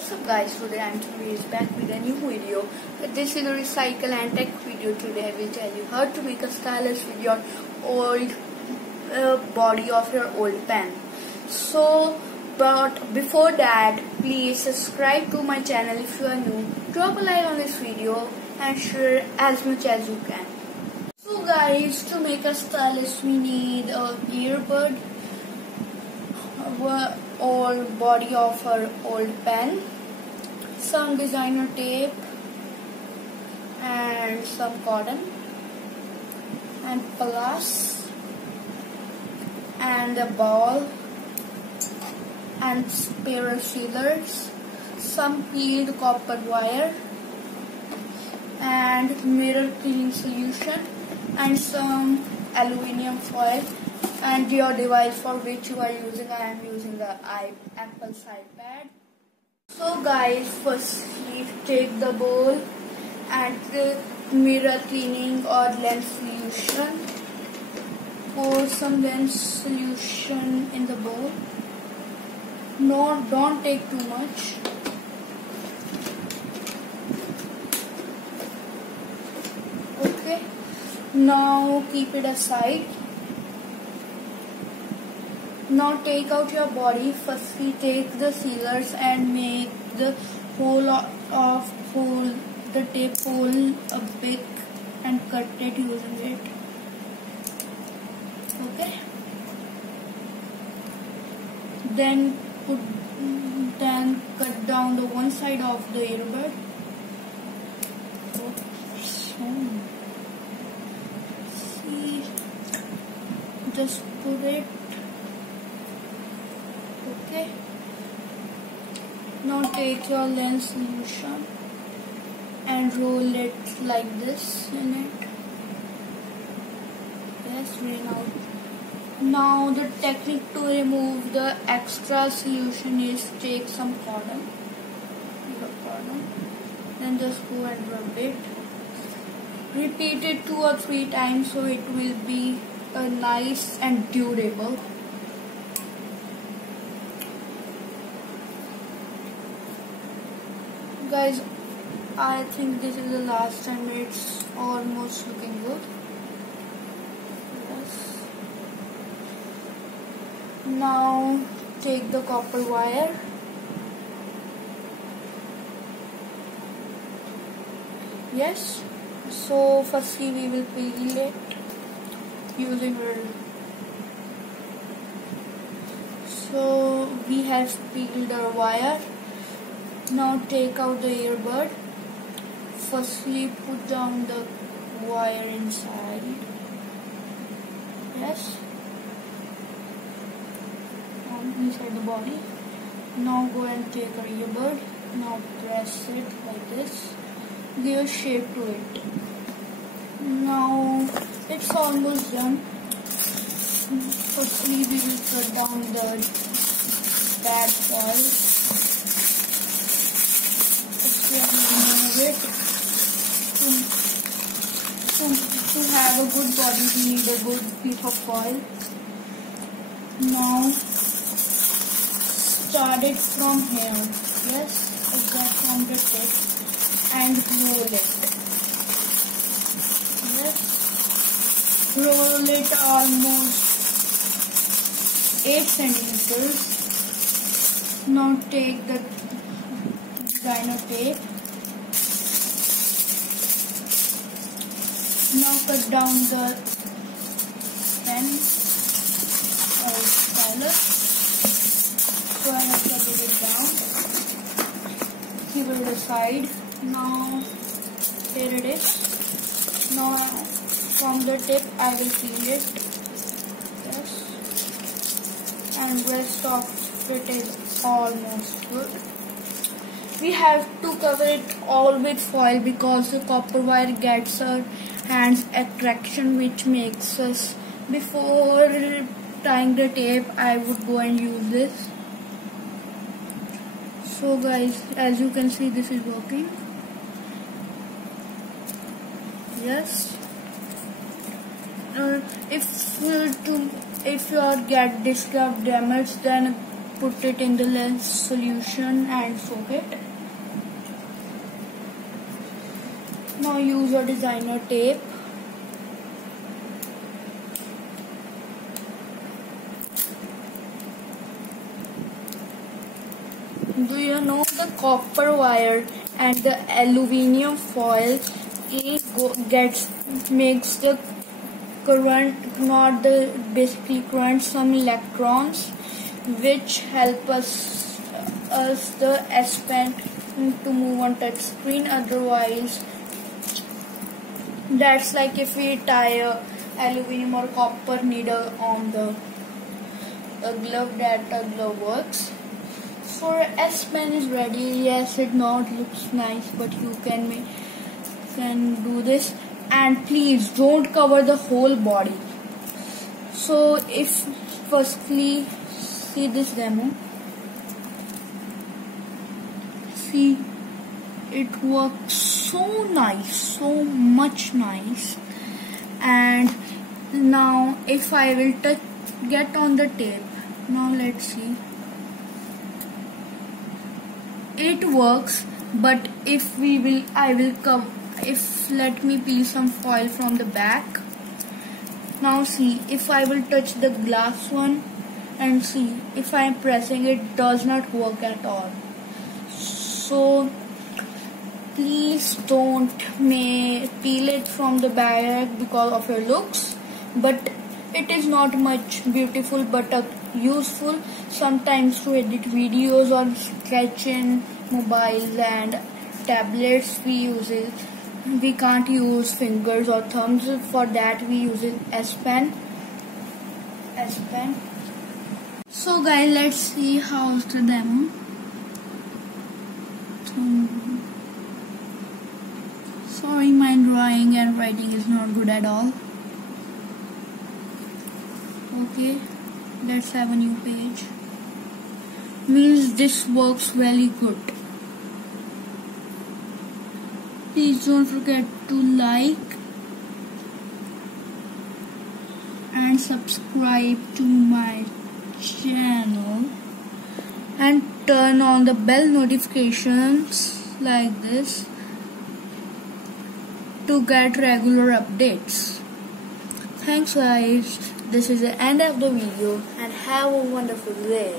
What's up guys, today I'm Tanvir back with a new video. This is a recycle and tech video. Today I will tell you how to make a stylus with your old body of your old pen. But before that, please subscribe to my channel if you are new. Drop a like on this video and share as much as you can. So guys, to make a stylus we need a earbud, or body of our old pen, some designer tape and some cotton and plus and a ball and spare scissors, some peeled copper wire and mirror cleaning solution and some aluminium foil and your device for which you are using. I am using the Apple iPad. So guys, firstly take the bowl and the mirror cleaning or lens solution. Pour some lens solution in the bowl. No, don't take too much. Okay, now keep it aside. Now take out your body. Firstly take the scissors and make the the tape hole a big and cut it using it. Okay. Then cut down the one side of the earbud. See, just put it. Okay. Now take your lens solution and roll it like this in it. Yes, rain out. Now the technique to remove the extra solution is take some cotton. Then just go and rub it. Repeat it 2 or 3 times so it will be nice and durable. Guys, I think this is the last and it's almost looking good. Yes. Now take the copper wire. Yes. So firstly we will peel it using our. So we have peeled our wire. Now take out the earbud. Firstly put down the wire inside. Yes. Inside the body. Now go and take our earbud. Now press it like this. Give a shape to it. Now it's almost done. Firstly we will cut down the bad foil. Remove it. To have a good body we need a good piece of foil. Now start it from here. Yes, exact from the tip and roll it. Yes, roll it almost 8 centimeters. Now take the designer tape. Now cut down the pen or stylus. So I have cut it down. Keep it aside. Now here it is. Now from the tip I will peel it. Yes. And rest of it is almost good. We have to cover it all with foil because the copper wire gets our hands attraction, which makes us, before tying the tape I would go and use this. So guys, as you can see this is working. Yes. If your get disc damaged, then put it in the lens solution and soak it. Now use your designer tape. Do you know the copper wire and the aluminum foil makes the current, not the basically current, some electrons which help us the S Pen to move on touch screen. Otherwise, that's like if we tie a aluminum or copper needle on the glove, that glove works. So S Pen is ready. Yes, it not looks nice, but you can do this. And please don't cover the whole body. So if firstly see this demo, see it works so nice, so much nice. And now if I will get on the tape, now let's see. It works, but if let me peel some foil from the back. Now see, if I will touch the glass one and see, if I am pressing, it does not work at all. So please don't peel it from the back because of your looks, but it is not much beautiful but useful sometimes to edit videos or sketch in mobiles and tablets. We can't use fingers or thumbs. For that we use S Pen. So guys, let's see how's the demo. Sorry, my drawing and writing is not good at all. Okay, let's have a new page. Means this works very good. Please don't forget to like and subscribe to my channel and turn on the bell notifications like this to get regular updates. Thanks guys. This is the end of the video and have a wonderful day.